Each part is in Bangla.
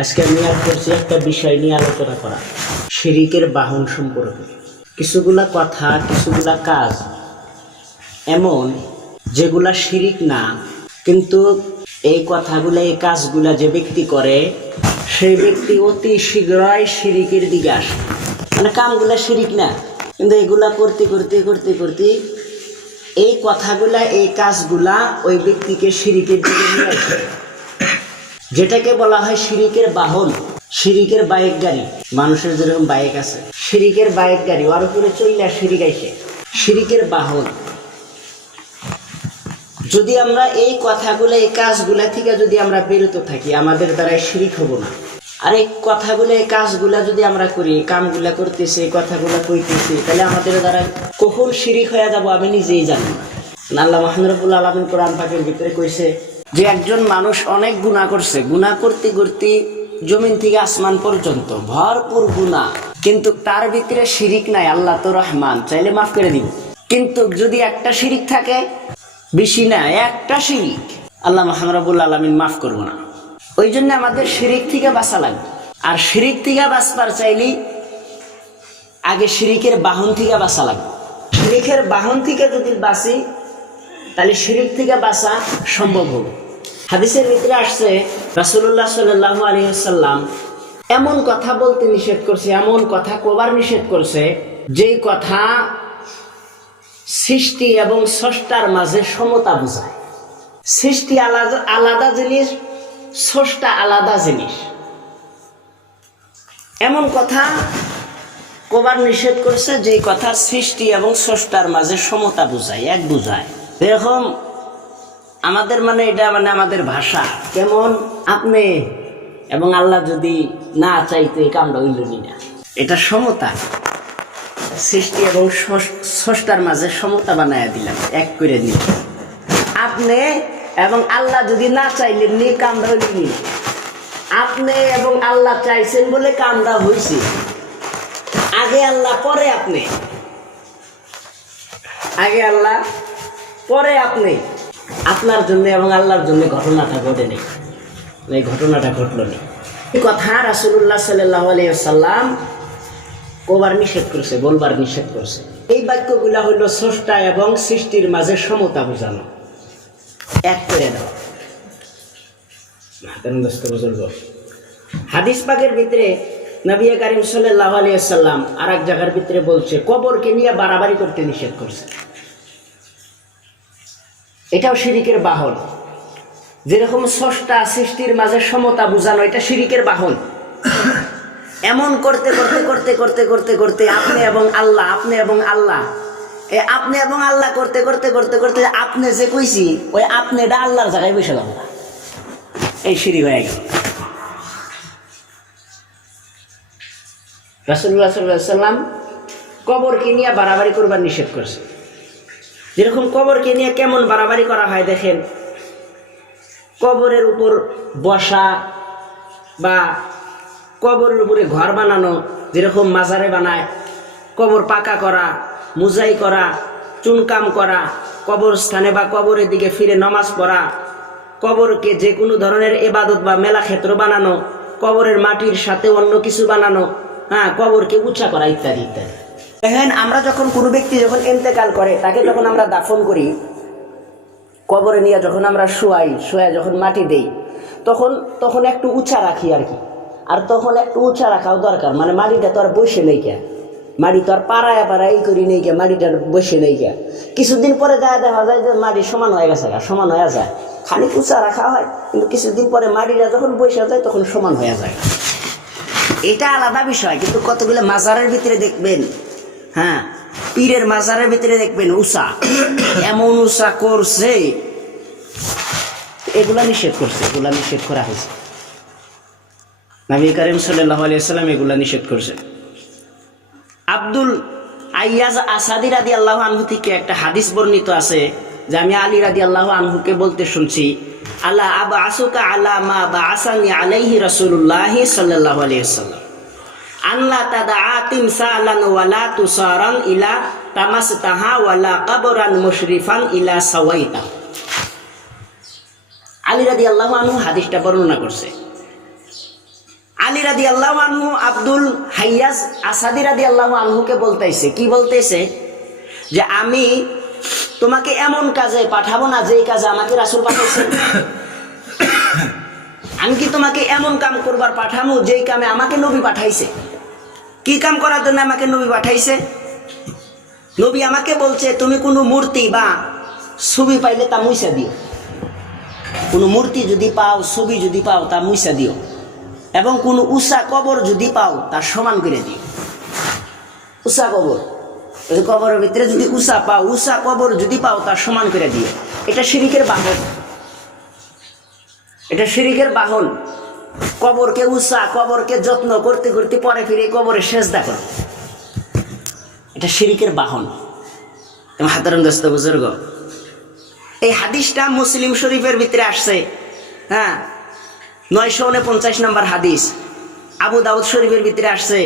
আজকে আমি আর করছি একটা বিষয় নিয়ে আলোচনা করা, শিরিকের বাহন সম্পর্কে। কিছুগুলা কথা, কিছুগুলা কাজ এমন যেগুলা শিরিক না, কিন্তু এই কথাগুলা, এই কাজগুলা যে ব্যক্তি করে সেই ব্যক্তি অতি শীঘ্রই শিরিকের দিকে আসে। মানে কামগুলা শিরিক না, কিন্তু এগুলা করতে করতে করতে করতে এই কথাগুলা, এই কাজগুলা ওই ব্যক্তিকে শিরিকের দিকে নিয়ে আসে, যেটাকে বলা হয় শিরিকের বাহন, শিরিকের বাইক গাড়ি। মানুষের যেরকম বাইক আছে, শিরিকের বাইক গাড়ি, ওর উপরে চইলা শিরিক আইসে, শিরিকের বাহন। যদি আমরা এই কথাগুলো, এই কাজগুলা থেকে যদি আমরা বিরত থাকি, আমাদের দ্বারা শিরিক হব না। আর এই কথাগুলো, এই কাজগুলা যদি আমরা করি, কামগুলা করতেছি, এই কথাগুলা কইতেছি, তাহলে আমাদের দ্বারা কখন শিরিক হয়ে যাব আমি নিজেই জানি না। আল্লাহ মুহাম্মদ রাব্বুল আলামিন কোরআন পাকের ভিতরে কইছে যে একজন মানুষ অনেক গুনাহ করছে, গুনাহ করতে করতে জমিন থেকে আসমান পর্যন্ত ভরপুর গুনাহ, কিন্তু তার ভিতরে শিরিক নাই। আল্লাহ তো রহমান, চাইলে মাফ করে দিব। কিন্তু যদি একটা শিরিক থাকে, বেশি না, একটা শিরিক, আল্লাহ মুহাম্মদ রাব্বুল আলামিন মাফ করবো না। ওই জন্য আমাদের শিরিক থেকে বাঁচা লাগবে। আর শিরিক থেকে বাঁচবার চাইলেই আগে শিরিকের বাহন থেকে বাঁচা লাগবে। শিরিকের বাহন থেকে যদি বাঁচি, তাহলে শিরিক থেকে বাঁচা সম্ভব হবে। হাদিসের ভিতরে আসছে রাসূলুল্লাহ সাল্লাল্লাহু আলাইহি ওয়াসাল্লাম এমন কথা বলতে নিষেধ করছে, এমন কথা কবার নিষেধ করছে, যেই কথা সৃষ্টি এবং স্রষ্টার মাঝে সমতা বোঝায়। সৃষ্টি আলাদা আলাদা জিনিস, স্রষ্টা আলাদা জিনিস, এমন কথা কবার নিষেধ করছে যেই কথা সৃষ্টি এবং স্রষ্টার মাঝে সমতা বোঝায়, এক বোঝায়। এরকম আমাদের এটা আমাদের ভাষা কেমন, আপনি এবং আল্লাহ যদি না চাইতো এই কামটা হইলনি না, এটা সমতা। সৃষ্টি এবং স্রষ্টার মাঝে সমতা বানায় দিলাম, এক করে দিলাম। আপনি এবং আল্লাহ যদি না চাইলেন নি, কামটা হইলনি না। আপনি এবং আল্লাহ চাইছেন বলে কামটা হয়েছে। আগে আল্লাহ পরে আপনি, আগে আল্লাহ পরে আপনি, আপনার জন্য এবং আল্লাহর জন্য ঘটনাটা ঘটে নেই, এই ঘটনাটা ঘটল নেই। এই কথা রাসূলুল্লাহ সাল্লাল্লাহু আলাইহি ওয়াসাল্লাম কবার নিষেধ করছে, বলবার নিষেধ করছে। এই বাক্যগুলা হইল স্রষ্টা এবং সৃষ্টির মাঝে সমতা বোঝানো, এক করে দাও। হাদিস পাকের ভিতরে নবী করিম সাল্লাল্লাহু আলাইহি ওয়াসাল্লাম আর এক জায়গার ভিতরে বলছে কবরকে নিয়ে বাড়াবাড়ি করতে নিষেধ করছে। এটাও শিরিকের বাহন। যেরকম স্রষ্টা সৃষ্টির মাঝে সমতা বোঝানো, এটা শিরিকের বাহন। এমন করতে করতে করতে করতে করতে করতে আপনি এবং আল্লাহ, আপনি এবং আল্লাহ, আপনি এবং আল্লাহ করতে করতে করতে করতে আপনি যে কইছি, ওই আপনি এটা আল্লাহর জায়গায় বসে যাবো, এই শিরিক হয়ে গেল। রাসূলুল্লাহ সাল্লাল্লাহু আলাইহি ওয়াসাল্লাম কবরকে নিয়ে বাড়াবাড়ি করবার নিষেধ করছে। যেরকম কবরকে নিয়ে কেমন বাড়াবাড়ি করা হয় দেখেন, কবরের উপর বসা বা কবরের উপরে ঘর বানানো, যেরকম মাজারে বানায়, কবর পাকা করা, মুজাই করা, চুনকাম করা, কবরস্থানে বা কবরের দিকে ফিরে নামাজ পড়া, কবরকে যে কোনো ধরনের ইবাদত বা মেলা ক্ষেত্র বানানো, কবরের মাটির সাথে অন্য কিছু বানানো, কবরকে উঁচা করা, ইত্যাদি ইত্যাদি। দেখেন, আমরা যখন কোনো ব্যক্তি যখন ইন্তেকাল করে, তাকে যখন আমরা দাফন করি, কবরে নিয়ে যখন আমরা শোয়াই, যখন মাটি দেই, তখন একটু উঁচা রাখি আর কি। আর তখন একটু উঁচা রাখাও দরকার, মাটিটা তো আর বসে নেই কে, মাটি তো আর পাড়ায় এই করি নেই কে, মাটিটার বসে নেই কে। কিছুদিন পরে দেখা যায় যে মাটি সমান হয়ে গেছে, সমান হয়ে যায়, খানিক উঁচা রাখা হয়, কিন্তু কিছুদিন পরে মাটিটা যখন বসে যায় তখন সমান হয়ে যায়। এটা আলাদা বিষয়। কিন্তু কতগুলো মাজারের ভিতরে দেখবেন, পীরের মাজারের ভিতরে দেখবেন উঁচা, এমন উঁচা করছে, এগুলা নিষেধ করছে, এগুলা নিষেধ করা হয়েছে। নবী করিম সাল্লাল্লাহু আলাইহি ওয়াসাল্লাম এগুলা নিষেধ করছে। আব্দুল আইয়াজ আসাদি রাদিয়াল্লাহু আনহু থেকে একটা হাদিস বর্ণিত আছে যে আমি আলী রাদিয়াল্লাহু আনহুকে বলতে শুনছি, আল্লাহ আবআসুকা আলা মা বাআসানি আলাইহি রাসূলুল্লাহ সাল্লাল্লাহু আলাইহি ওয়াসাল্লাম আল্লাহ তাদআ তিমসালান ওয়ালা তুসারান ইলা তামাসতাহা ওয়ালা কবরান মুশরিফান ইলা সাওয়াইতা। আলী রাদিয়াল্লাহু আনহু হাদিসটা বর্ণনা করছে। আলী রাদিয়াল্লাহু আনহু আব্দুল হাইয়াজ আসাদি রাদিয়াল্লাহু আনহুকে বলতেছে, কি বলতেছে, যে আমি তোমাকে এমন কাজে পাঠাবো না যেই কাজে আমাকে রাসূল পাঠাইছেন। আমি কি তোমাকে এমন কাম করবার পাঠাবো যেই কামে আমাকে নবী পাঠাইছে? কি কাম করার জন্য আমাকে নবী পাঠাইছে? নবী আমাকে বলছে তুমি কোনো মূর্তি বা ছবি পাইলে তা মুইসা দিও। কোনো মূর্তি যদি পাও, ছবি যদি পাও, তা মুইসা দিও। এবং কোনো উষা কবর যদি পাও তার সমান করে দিও। উষা কবর, কবরের ভিতরে যদি উষা পাও, উষা কবর যদি পাও তার সমান করে দিও। এটা শিরিকের বাহন, এটা শিরিকের বাহন। কবরকে উষা, কবরকে যত্ন করতে করতে পরে ফিরে কবরে সেজদা করো, এটা শিরিকের বাহন। মাহতারাম দোস্ত বুজুর্গ, এই হাদিসটা মুসলিম শরীফের ভিতরে আসছে, হ্যাঁ, 949 নম্বর হাদিস। আবু দাউদ শরীফের ভিতরে আসছে,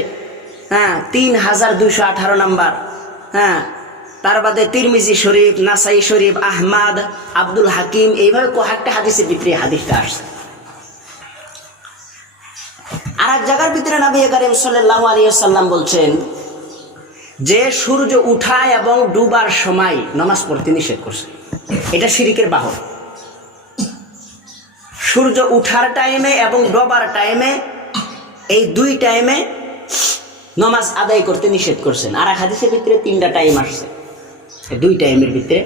হ্যাঁ, 3218 নম্বর, হ্যাঁ। তার বাদে তিরমিজি শরীফ, নাসাই শরীফ, আহমাদ, আব্দুল হাকিম, এইভাবে কয়েকটা হাদিসের ভিতরে হাদিসটা আসছে। আর এক জায়গার ভিতরে নবী করিম সাল্লাল্লাহু আলাইহি ওয়াসাল্লাম বলছেন যে সূর্য উঠা এবং ডুবার সময় নামাজ পড়তে নিষেধ করছে। এটা শিরিকের বাহন। সূর্য উঠার টাইমে এবং ডোবার টাইমে, এই দুই টাইমে নামাজ আদায় করতে নিষেধ করছেন। আর এক হাদিসের ভিতরে 3টা টাইম আসছে, এই দুই টাইমের ভিতরে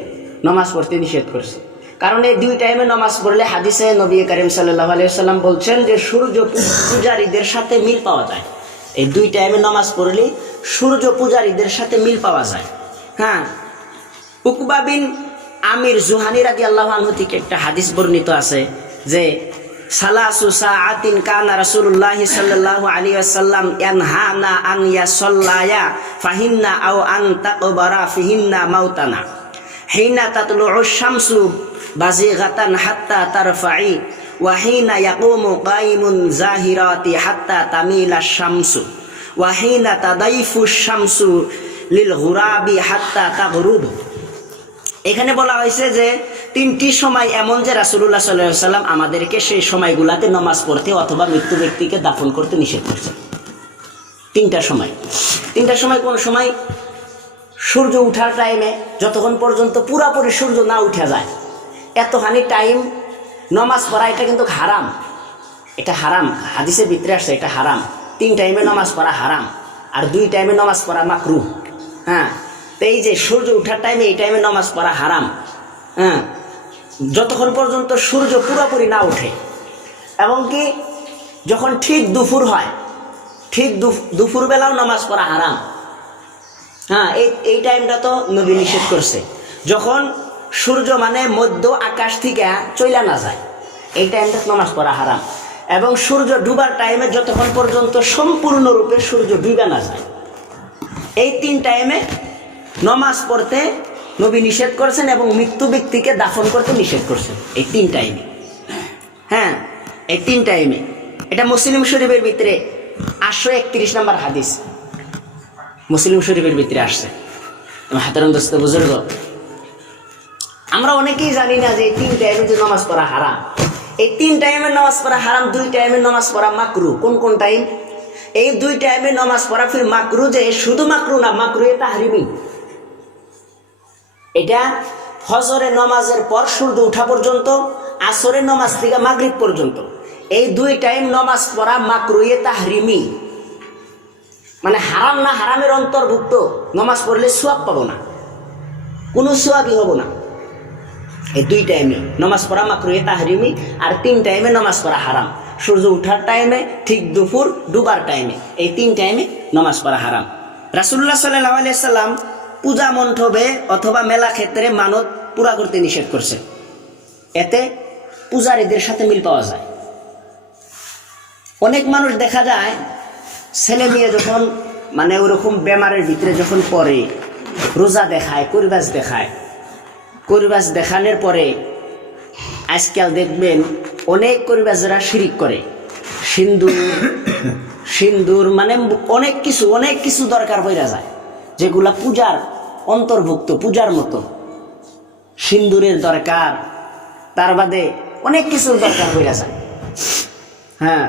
নামাজ পড়তে নিষেধ করছে। কারণ এই দুই টাইমে নামাজ পড়লে হাদিসে নবী করিম সাল্লাল্লাহু আলাইহি ওয়াসাল্লাম বলছেন যে সূর্য পূজারীদের সাথে মিল পাওয়া যায়। এই দুই টাইমে নামাজ পড়লে সূর্য পূজারীদের সাথে মিল পাওয়া যায়। হ্যাঁ, উকবা বিন আমির জুহানি রাদিয়াল্লাহু আনহু থেকে একটা হাদিস বর্ণিত আছে যে সালাসু সাআতিন কানা রাসূলুল্লাহ সাল্লাল্লাহু আলাইহি ওয়াসাল্লাম ইয়ানহানা আন ইয়াসাল্লায়া ফাহিন্না আও আন তাকবারা ফিহিন্না মাউতানা হিনা তাতলুউ শামসু বাজিগাতান হাত্তা তারফাই ওয়া হিনা ইয়াকুমু কাইমুন জাহিরাতি হাত্তা তামিলা শামসু ওয়া হিনা তাদাইফু শামসু লিল গুরাবি হাত্তা তাগরুব। এখানে বলা হয়েছে যে 3টি সময় এমন যে রাসূলুল্লাহ সাল্লাল্লাহু আলাইহি ওয়াসাল্লাম আমাদেরকে সেই সময়গুলোতে নামাজ পড়তে অথবা মৃত্যু ব্যক্তিকে দাফন করতে নিষেধ করছেন। 3টা সময়। 3টা সময় কোন সময়? সূর্য উঠার টাইমে, যতক্ষণ পর্যন্ত পুরাপুরি সূর্য না উঠে যায় এতখানি টাইম নামাজ পড়া, এটা কিন্তু হারাম। এটা হারাম, হাদিসের ভিতরে আসছে এটা হারাম। 3 টাইমে নামাজ পড়া হারাম, আর 2 টাইমে নামাজ পড়া মাকরুহ। হ্যাঁ, তো এই যে সূর্য উঠার টাইমে, এই টাইমে নামাজ পড়া হারাম। হ্যাঁ, যতক্ষণ পর্যন্ত সূর্য পুরোপুরি না ওঠে, এবং কি যখন ঠিক দুপুর হয়, ঠিক দুপুরবেলাও নামাজ পড়া হারাম। হ্যাঁ, এই টাইমটা তো নবী নিষেধ করছে। যখন সূর্য মানে মধ্য আকাশ থেকে চইলা না যায়, এই টাইমটা নামাজ পড়া হারাম। এবং সূর্য ডুবার টাইমে যতক্ষণ পর্যন্ত সম্পূর্ণরূপে সূর্য ডুবে না যায়, এই 3 টাইমে নামাজ পড়তে নবী নিষেধ করছেন এবং মৃত্যু ব্যক্তিকে দাফন করতে নিষেধ করছেন, এই 3 টাইমে। হ্যাঁ, এই 3 টাইমে। এটা মুসলিম শরীফের ভিতরে 831 নম্বর হাদিস, মুসলিম শরীফের ভিতরে আসছে। হাতারাম দোস্ত বুজুর্গ, আমরা অনেকেই জানি না যে এই 3 টাইমে যে নামাজ পড়া হারাম। এই 3 টাইমে নামাজ পড়া হারাম, 2 টাইমে নামাজ পড়া মাকরু। কোন কোন টাইম? এই 2 টাইমে নামাজ পড়া ফির মাকরু, যে শুধু মাকরু না, মাকরু এ তাহরিমি। এটা ফজরের নামাজের পর সূর্য উঠা পর্যন্ত, আসরের নামাজ থেকে মাগরিব পর্যন্ত, এই 2 টাইম নামাজ পড়া মাকরু এ তাহরিমি। মানে হারাম না, হারামের অন্তর্ভুক্ত। নামাজ পড়লে সওয়াব পাবো না, কোনো সওয়াবই হবো না। এই 2 টাইমে নামাজ পড়া মাকরু এ তাহরিমি, আর 3 টাইমে নামাজ পড়া হারাম। সূর্য উঠার টাইমে, ঠিক দুপুর, ডুবার টাইমে, এই 3 টাইমে নামাজ পড়া হারাম। রাসূলুল্লাহ সাল্লাল্লাহু আলাইহি ওয়াসাল্লাম পূজা মণ্ডপে অথবা মেলা ক্ষেত্রে মানত পুরা করতে নিষেধ করছে। এতে পূজারীদের সাথে মিল পাওয়া যায়। অনেক মানুষ দেখা যায় ছেলে মেয়ে যখন মানে ওরকম বেমারের ভিতরে যখন পড়ে, রোজা দেখায়, কুরবাস দেখায়। কুরবাস দেখানোর পরে আজকাল দেখবেন অনেক কুরবাসরা শিরিক করে। সিন্দুর মানে অনেক কিছু দরকার হয়ে যায়, যেগুলা পূজার অন্তর্ভুক্ত, পূজার মতো। সিন্দুরের দরকার, তার বাদে অনেক কিছুর দরকার হয়ে যায়। হ্যাঁ,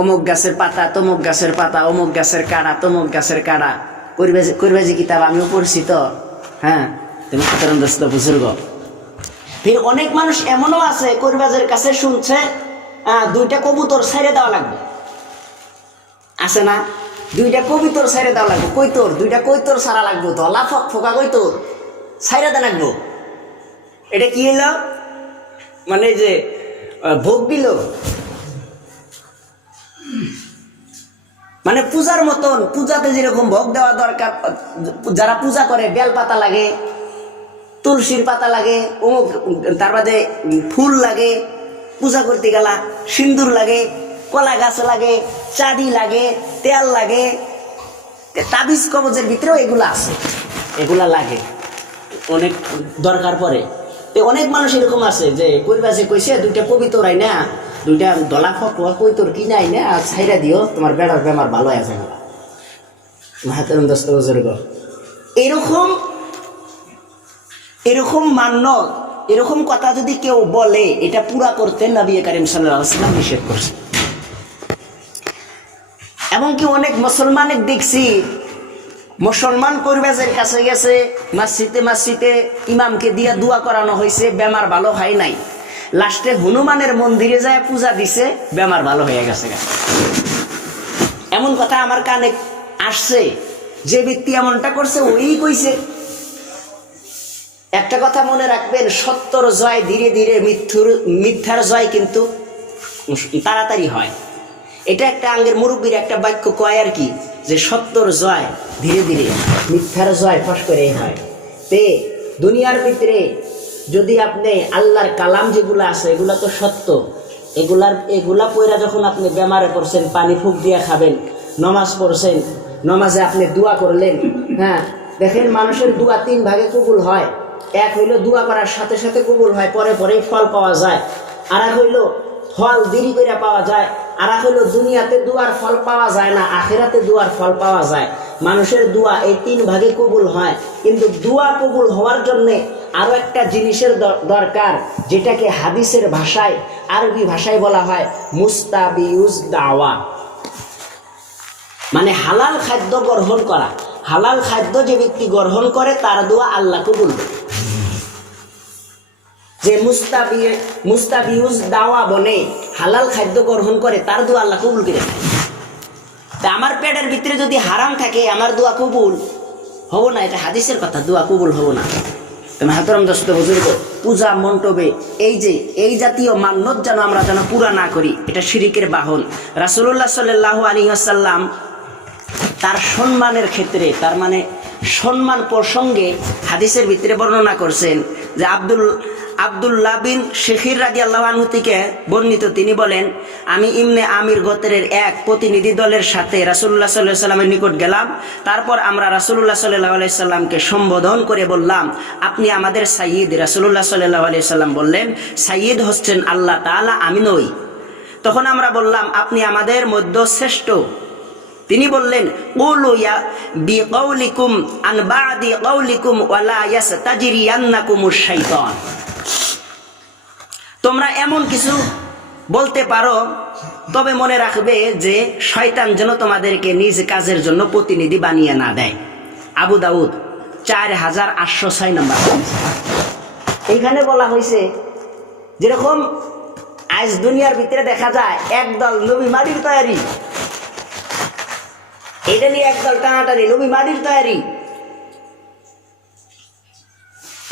অমুক গাছের পাতা, তমুক গাছের পাতা, অমুক গাছের কাড়া, তমুক গাছের কাড়া, কুরবাজি কিতাব আমিও পড়ছি তো। হ্যাঁ, তুমি সাধারণ দোস্ত বুজুর্গ। ফির অনেক মানুষ এমনও আছে কুরবাজের কাছে শুনছে 2টা কবুতর ছাইড়ে দেওয়া লাগবে, আছে না? 2টা কবুতর ছাইড়ে দেওয়া লাগবে, কৈতর 2টা কৈতর ছাড়া লাগবে, তো লাফক ফোকা কৈতর ছাইড়ে দেওয়া লাগবো। এটা কি হইল? মানে যে ভোগ দিল, মানে পূজার মতন। পূজাতে যেরকম ভোগ দেওয়া দরকার, যারা পূজা করে বেল পাতা লাগে, তুলসীর পাতা লাগে, তার বাদে ফুল লাগে, পূজা করতে গেলা সিন্দুর লাগে, কলা গাছ লাগে, চাঁদি লাগে, তেল লাগে, তাবিজ কবজের ভিতরেও এগুলা আছে, এগুলা লাগে অনেক দরকার পড়ে। তো অনেক মানুষ এরকম আছে যে কুরবাজি কইছে 2টা পবিত্র আই না, 2টা দলা ফকুয়া কৈতর কিনাই না, ছাইরা দিও, তোমার বেড়ার বেমার ভালো আছে না। মাহাতারাম দোস্ত বুজুর্গ, এরকম মান্যত, এরকম কথা যদি কেউ বলে, এটা পুরা করতে নবী করিম সাল্লাল্লাহু আলাইহি ওয়াসাল্লাম নিষেধ করছে। এমনকি অনেক মুসলমানের দেখছি, মুসলমান কুরবাজের কাছে গেছে, মসজিদে ইমামকে দিয়া দোয়া করানো হয়েছে, বেমার ভালো হয় নাই, লাস্টে হনুমানের মন্দিরে যায় পূজা দিছে, বেমার ভালো হয়ে গেছে। এমন কথা আমার কানে আসছে, যে ব্যক্তি এমনটা করছে ওই কইছে। একটা কথা মনে রাখবেন, সত্যর জয় ধীরে ধীরে, মিথ্যার জয় কিন্তু তাড়াতাড়ি হয়। এটা একটা আঙ্গের মুরব্বীর একটা বাক্য কয় আর কি, যে সত্যর জয় ধীরে ধীরে, মিথ্যার জয় ফস করে হয়। তে দুনিয়ার ভিতরে যদি আপনি আল্লাহর কালাম যেগুলো আছে, এগুলা তো সত্য, এগুলা পয়রা যখন আপনি বেমারে পড়ছেন, পানি ফুক দিয়ে খাবেন, নমাজ পড়ছেন, নমাজে আপনি দোয়া করলেন, হ্যাঁ দেখেন মানুষের দোয়া 3 ভাগে কবুল হয়। এক হইল দোয়া করার সাথে সাথে কবুল হয়, পরে পরে ফল পাওয়া যায়। আর এক হইল ফল দেরি করে পাওয়া যায়। আর এক হইল দুনিয়াতে দোয়ার ফল পাওয়া যায় না, আখিরাতে দোয়ার ফল পাওয়া যায়। মানুষের দোয়া এই 3 ভাগে কবুল হয়। কিন্তু দোয়া কবুল হওয়ার জন্যে আরো একটা জিনিসের দরকার, যেটাকে হাদিসের ভাষায়, আরবি ভাষায় বলা হয় মুস্তাবিউজ দাওয়া, মানে হালাল খাদ্য গ্রহণ করা। হালাল খাদ্য যে ব্যক্তি গ্রহণ করে তার দোয়া আল্লাহ কবুল করে। যে মুস্তাবিউজ দাওয়া বনে হালাল খাদ্য গ্রহণ করে, তার দোয়া আল্লাহ কবুল করে। তা আমার পেটের ভিতরে যদি হারাম থাকে, আমার দোয়া কবুল হব না, এটা হাদিসের কথা, দোয়া কবুল হব না। মাহতারাম দোস্ত বুজুর্গ, পূজা মণ্ডপে এই জাতীয় মান্যত যেন আমরা পুরা না করি, এটা শিরিকের বাহন। রাসূলুল্লাহ সাল্লাল্লাহু আলাইহি ওয়াসাল্লাম তার সম্মানের ক্ষেত্রে, তার মানে সম্মান প্রসঙ্গে হাদিসের ভিতরে বর্ণনা করছেন যে আব্দুল্লাহ বিন শেখির রাদিয়াল্লাহু আনহু থেকে বর্ণিত, তিনি বলেন, আমি ইবনে আমির গোত্রের এক প্রতিনিধি দলের সাথে রাসূলুল্লাহ সাল্লাল্লাহু আলাইহি ওয়াসাল্লামের নিকট গেলাম। তারপর আমরা রাসূলুল্লাহ সাল্লাল্লাহু আলাইহি ওয়াসাল্লামকে সম্বোধন করে বললাম, আপনি আমাদের সাইয়্যিদ। রাসূলুল্লাহ সাল্লাল্লাহু আলাইহি ওয়াসাল্লাম বললেন, সাইয়্যিদ হচ্ছেন আল্লাহ তাআলা, আমি নই। তখন আমরা বললাম, আপনি আমাদের মধ্যে শ্রেষ্ঠ। তিনি বললেন, কুলু ইয়া বিকাউলিকুম আন বাদি কাউলিকুম ওয়ালা ইয়াস্তাজরিয়ান্নাকুমুশ শাইতান। তোমরা এমন কিছু বলতে পারো, তবে মনে রাখবে যে শয়তান যেন তোমাদেরকে নিজ কাজের জন্য প্রতিনিধি বানিয়ে না দেয়। আবু দাউদ 4806 নম্বর। এইখানে বলা হয়েছে, যেরকম আজ দুনিয়ার ভিতরে দেখা যায় একদল নবী মাটির তৈরি, এটা নিয়ে একদল টানাটানি, নবী মাটির তৈরি।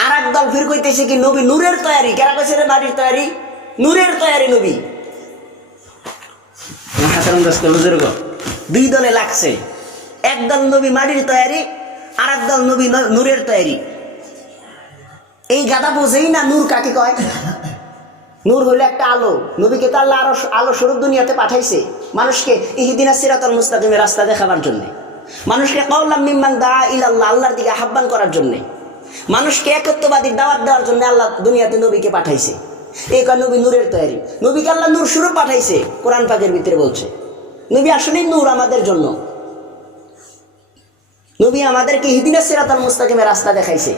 আর একদল ফির কইতেছে কি নবী নূরের তৈরি। কেরা কইছে রে মাটির তৈরি? নূরের তৈরি নবী। বুজুর্গ, 2 দলে লাগছে, একদল নবী মাটির তৈরি, আর একদল নবী নূরের তৈরি। এই গাদা বোঝেই না নূর কাকে কয়। নূর হইলো একটা আলো। নবীকে তো আল্লাহ আলো স্বরূপ দুনিয়াতে পাঠাইছে মানুষকে ইহদিনাস সিরাতাল মুস্তাকিমের রাস্তা দেখাবার জন্য, মানুষকে কাওলাম মিম্মান দাআ ইলাল্লাহ, আল্লাহর দিকে আহ্বান করার জন্য, মানুষকে একত্ববাদীর দাওয়াত দেওয়ার জন্য আল্লাহ দুনিয়াতে নবীকে পাঠাইছে। এই কয় নবী নূরের তৈরি। নবীকে আল্লাহ নূর স্বরূপ পাঠাইছে, কোরআন পাকের ভিতরে বলছে। নবী আসলেই নূর আমাদের জন্য। নবী আমাদেরকে ইহদিনাস সিরাতাল মুস্তাকিমের রাস্তা দেখাইছে।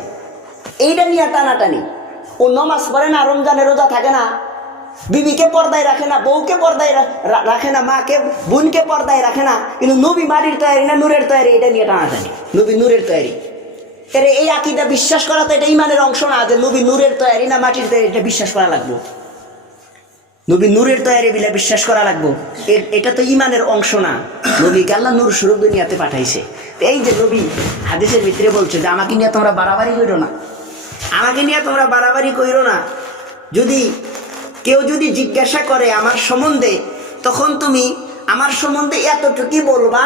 এইটা নিয়ে টানাটানি। ও নমাজ পড়ে না, রমজানের রোজা থাকে না, বিবিকে পর্দায় রাখে না, বউকে পর্দায় রাখে না, মাকে বোনকে পর্দায় রাখে না, কিন্তু নবী মাটির তৈরি না নূরের তৈরি, এটা নিয়ে টানাটানি। নবী নূরের তৈরি, এর এই আকীদা বিশ্বাস করা তো এটা ইমানের অংশ না, যে নবী নূরের তৈরি না মাটির তৈরি এটা বিশ্বাস করা লাগবো। নবী নূরের তৈরি বিলে বিশ্বাস করা লাগবো, এটা তো ইমানের অংশ না। নবীকে আল্লাহ নূর স্বরূপ দুনিয়াতে পাঠাইছে। এই যে নবী হাদিসের ভিতরে বলছে যে আমাকে নিয়ে তোমরা বাড়াবাড়ি কইরো না, আমাকে নিয়ে তোমরা বাড়াবাড়ি কইরো না। যদি কেউ যদি জিজ্ঞাসা করে আমার সম্বন্ধে, তখন তুমি আমার সম্বন্ধে এতটুকুই বলবা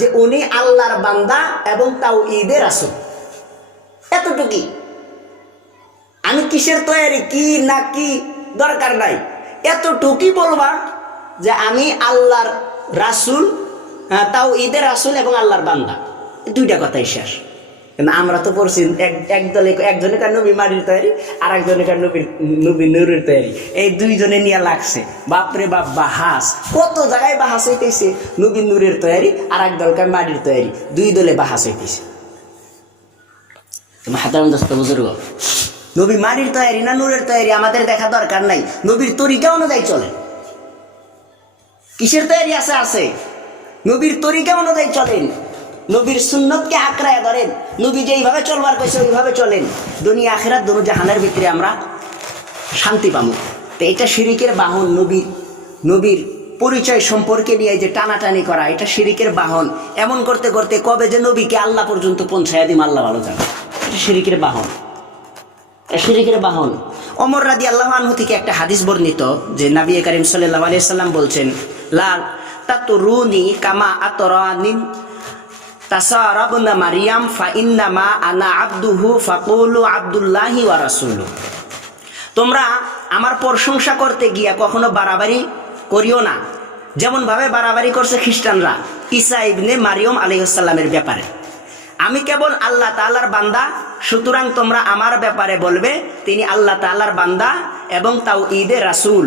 যে উনি আল্লাহর বান্দা এবং তাওহীদের রাসূল, এতটুকুই। আমি কিসের তৈরি কি না কি দরকার নাই, এতটুকুই বলবা যে আমি আল্লাহর রাসূল, তাওহীদের রাসূল এবং আল্লাহর বান্দা, দুইটা কথাই শেষ। কিন্তু আমরা তো পড়ছি একজনে কার নবী মাটির তৈরি, আর একজনে কার নবী নূরের তৈরি, এই দুইজনে নিয়ে লাগছে। বাপরে বাপ, বাহাস কত জায়গায় বাহাস হইতেছে। নবী নূরের তৈরি আর এক দলকার মাটির তৈরি, দুই দলে বাহাস হইতেছে। হাতারাম দোস্ত বুজুর্গ, নবী মাটির তৈরি না নূরের তৈরি আমাদের দেখা দরকার নাই। নবীর তরিকা অনুযায়ী চলে। কিসের তৈরি আছে আছে, নবীর তরিকা অনুযায়ী চলেন, নবীর সুন্নতকে আঁকড়ায় ধরেন, নবী যেইভাবে চলবার কইছে ওইভাবে চলেন। দুনিয়া আখিরাত দুনো জাহানের ভিতরে আমরা শান্তি পাবো। তো এটা শিরিকের বাহন। নবীর পরিচয় সম্পর্কে নিয়ে যে টানাটানি করা, এটা শিরিকের বাহন। এমন করতে করতে কবে যে নবীকে আল্লাহ পর্যন্ত পৌঁছায় দিম আল্লাহ ভালো জানে। এটা শিরিকের বাহন, শিরিকের বাহন। ওমর রাদিয়াল্লাহু আনহু থেকে একটা হাদিস বর্ণিত যে নবী করিম সাল্লাল্লাহু আলাইহি সাল্লাম বলছেন, লা তাতুরুনি কামা আতরানিন তাসারাবনা মারিয়াম ফা ইন্নামা আনা আবদুহু ফাকুলু আব্দুল্লাহি ওয়া রাসূলু। তোমরা আমার প্রশংসা করতে গিয়া কখনো বাড়াবাড়ি করিও না, যেমন ভাবে বাড়াবাড়ি করছে খ্রিস্টানরা ঈসা ইবনে মারিয়ম আলাইহিস সালামের ব্যাপারে। আমি কেবল আল্লাহ তাআলার বান্দা, সুতরাং তোমরা আমার ব্যাপারে বলবে তিনি আল্লাহ তাআলার বান্দা এবং তাওহীদের রাসূল।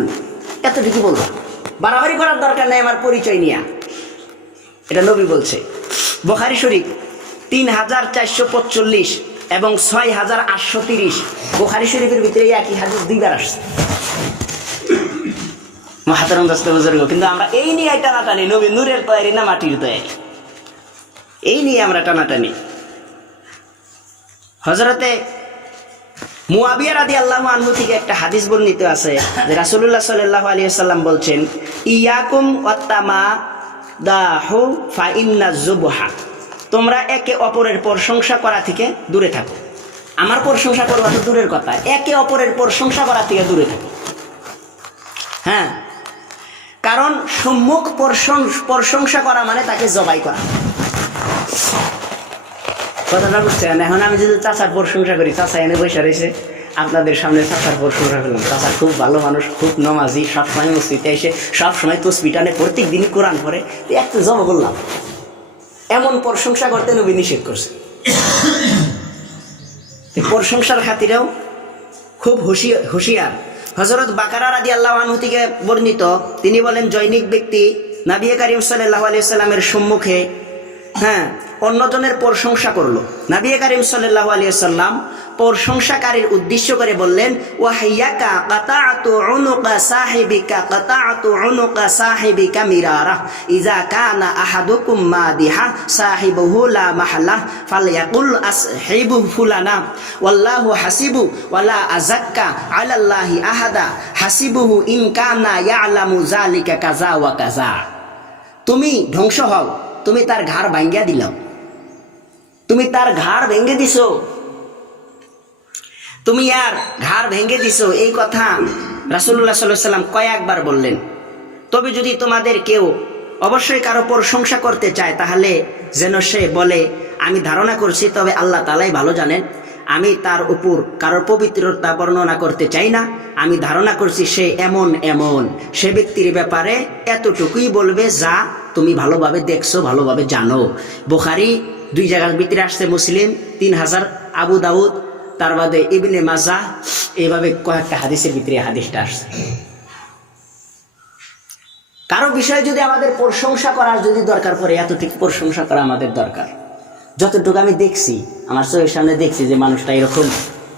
এতটুকু বলবো, বাড়াবাড়ি করার দরকার নাই আমার পরিচয় নিয়ে। এটা নবী বলছে। বুখারী শরীফ 3445 এবং 6830, বুখারী শরীফের ভিতরে একই হাদিস দুইবার আসছে। মুহতারাম দোস্ত বুজুর্গ, কিন্তু আমরা এই নিয়ে টানাটানি, নবী নূরের তৈরি না মাটির তৈরি, এই নিয়ে আমরা টানাটানি। হযরতে মুয়াবিয়া রাদিয়াল্লাহু আনহু থেকে একটা হাদিস বর্ণিত আছে যে রাসূলুল্লাহ সাল্লাল্লাহু আলাইহি ওয়াসাল্লাম বলছেন, ইয়াকুম ওয়াত্তামা দাহু ফা ইন্না যুবহা। তোমরা একে অপরের প্রশংসা করা থেকে দূরে থাকো। আমার প্রশংসা করবা তো দূরের কথা, একে অপরের প্রশংসা করা থেকে দূরে থাকো। হ্যাঁ, কারণ সম্মুখ প্রশংসা করা মানে তাকে জবাই করা। কথাটা বুঝছেন? এখন আমি যদি চাচার প্রশংসা করি, চাচা এনে বসে রয়েছে, আপনাদের সামনে চাচার প্রশংসা করলাম, চাচা খুব ভালো মানুষ, খুব নমাজি, সবসময় মসজিদে এসে সবসময় তসবিহ টানে, প্রত্যেক দিনই কোরআন পড়ে, একটু জব করলাম। এমন প্রশংসা করতে নবী নিষেধ করছে। প্রশংসার খাতিরেও খুব হুঁশিয়ার। হযরত বাকারা রাদিয়াল্লাহু আনহু থেকে বর্ণিত, তিনি বলেন, জৈনিক ব্যক্তি নবী করিম সাল্লাল্লাহু আলাইহি ওয়াসাল্লামের সম্মুখে অন্যজনের প্রশংসা করলো। নবী করিম সাল্লাল্লাহু আলাইহি ওয়াসাল্লাম প্রশংসাকারীর উদ্দেশ্য করে বললেন, ওয়াহিয়াকা কাতাআতু উনুকা সাহিবিকা কাতাআতু উনুকা সাহিবিকা মিরারা ইজা কানা আহাদুকুম মাদিহা সাহিবুহু লা মাহালা ফালয়াকুল আসহিবু ফুলানা ওয়াল্লাহু হাসিবু ওয়ালা আযাক্কা আলাল্লাহি আহাদা হাসিবুহু ইন কানা ইয়ালামু যালিকা কাযা ওয়া কাযা। তুমি ধ্বংস হও, তুমি তার ঘাড় ভাঙ্গিয়া দিলাও, তুমি তার ঘাড় ভেঙে দিছো, তুমি আর ঘাড় ভেঙে দিছো। এই কথা রাসূলুল্লাহ সাল্লাল্লাহু আলাইহি ওয়াসাল্লাম কয়েকবার বললেন। তবে যদি তোমাদের কেউ অবশ্যই কারো প্রশংসা করতে চায়, তাহলে যেন সে বলে, আমি ধারণা করছি, তবে আল্লাহ তাআলাই ভালো জানেন, আমি তার উপর কারোর পবিত্রতা বর্ণনা করতে চাই না, আমি ধারণা করছি সে এমন এমন। সে ব্যক্তির ব্যাপারে এতটুকুই বলবে যা তুমি ভালোভাবে দেখছো, ভালোভাবে জানো। বুখারী 2 জায়গার ভিতরে আসছে, মুসলিম 3000, আবু দাউদ, তার বাদে ইবনে মাজাহ, এইভাবে কয়েকটা হাদিসের ভিতরে হাদিসটা আসছে। কারো বিষয়ে যদি আমাদের প্রশংসা করার যদি দরকার পড়ে, এতটুকু প্রশংসা করা আমাদের দরকার। যতটুকু আমি দেখছি, আমার চোখের সামনে দেখছি যে মানুষটা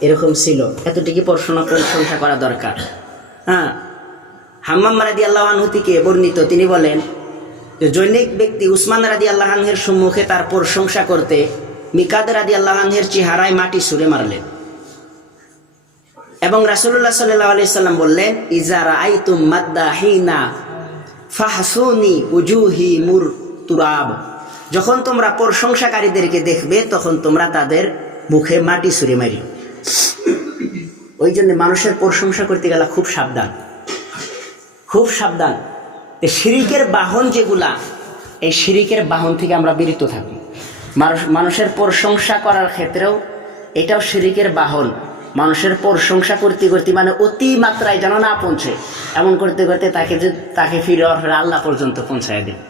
এরকম ছিল, এতটুকু প্রশংসা করা দরকার। হ্যাঁ, হাম্মাম রাদিয়াল্লাহু আনহু থেকে বর্ণিত, তিনি বলেন যে জৈনিক ব্যক্তি উসমান রাদিয়াল্লাহু আনহুর সম্মুখে তার প্রশংসা করতে মিকাদ রাদিয়াল্লাহু আনহুর চেহারায় মাটি ছুঁড়ে মারলেন এবং রাসূলুল্লাহ সাল্লাল্লাহু আলাইহি সাল্লাম বললেন, ইজা রাআইতুম মাদ্দাহিনা ফাহসুনি উজুহি মুর তুরাব, যখন তোমরা প্রশংসাকারীদেরকে দেখবে তখন তোমরা তাদের মুখে মাটি ছুঁড়ে মারিও। ওই জন্য মানুষের প্রশংসা করতে গেলে খুব সাবধান, খুব সাবধান। শিরিকের বাহন যেগুলা, এই শিরিকের বাহন থেকে আমরা বিরত থাকি। মানুষের প্রশংসা করার ক্ষেত্রেও এটাও শিরিকের বাহন। মানুষের প্রশংসা করতে করতে মানে অতি মাত্রায় যেন না পৌঁছে, এমন করতে করতে তাকে ফিরে আল্লাহ পর্যন্ত পৌঁছায় দেয়।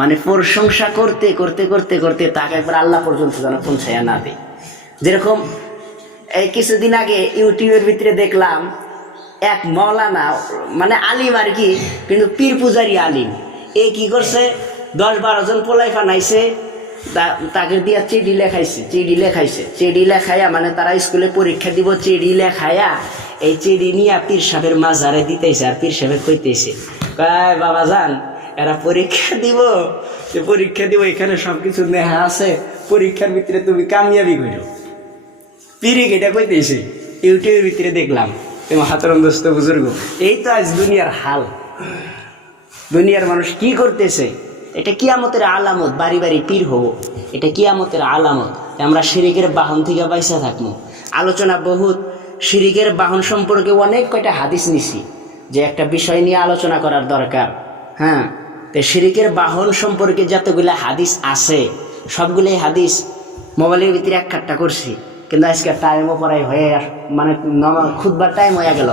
মানে প্রশংসা করতে করতে করতে করতে তাকে একবার আল্লাহ পর্যন্ত যেন পৌঁছায় না দেয়। যেরকম এই কিছুদিন আগে ইউটিউবের ভিতরে দেখলাম এক মৌলানা, মানে আলিম আর কি, কিন্তু পীর পূজারি আলিম, এ কি করছে 10-12 জন পোলাই ফানাইছে, তাকে দিয়া চিঠি লেখাইছে। চিঠি লেখাইয়া মানে তারা স্কুলে পরীক্ষা দিব, চিঠি লেখাইয়া এই চিঠি নিয়ে পীর সাহেবের মাজারে দিতেছে। আর পীর সাহেব কইতেছে, কয় বাবা যান, এরা পরীক্ষা দিব এখানে সবকিছু নেহা আছে, পরীক্ষার ভিতরে তুমি কামিয়াবি করো। পীরে এটা কইতেছে, ইউটিউবের ভিতরে দেখলাম। হাতরম দোস্ত বুজুর্গ, এই তো আজ দুনিয়ার হাল। দুনিয়ার মানুষ কি করতেছে, এটা কিয়ামতের আলামত। বাড়ি বাড়ি পীর হবো, এটা কিয়ামতের আলামত। আমরা শিরিকের বাহন থেকে বাইসা থাকবো। আলোচনা বহুত, শিরিকের বাহন সম্পর্কে অনেক কয়টা হাদিস নিছি, যে একটা বিষয় নিয়ে আলোচনা করার দরকার। হ্যাঁ, তো শিরিকের বাহন সম্পর্কে যতগুলা হাদিস আছে সবগুলোই হাদিস মোবাইলের ভিতরে এক কাট্টা করছি, কিন্তু আজকে টাইমও পড়াই হয়ে মানে খুদবার টাইম হয়ে গেল।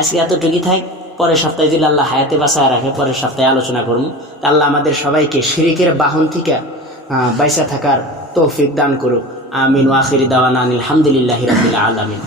আজকে এতটুকুই থাক, পরের সপ্তাহে যদি আল্লাহ হায়াতে বাঁচায় রাখে পরের সপ্তাহে আলোচনা করবো। তা আল্লাহ আমাদের সবাইকে শিরিকের বাহন থেকে বাইসা থাকার তৌফিক দান করুক। আমিন। ওয়া আখিরি দাওয়ানা আলহামদুলিল্লাহি রাব্বিল আলামিন।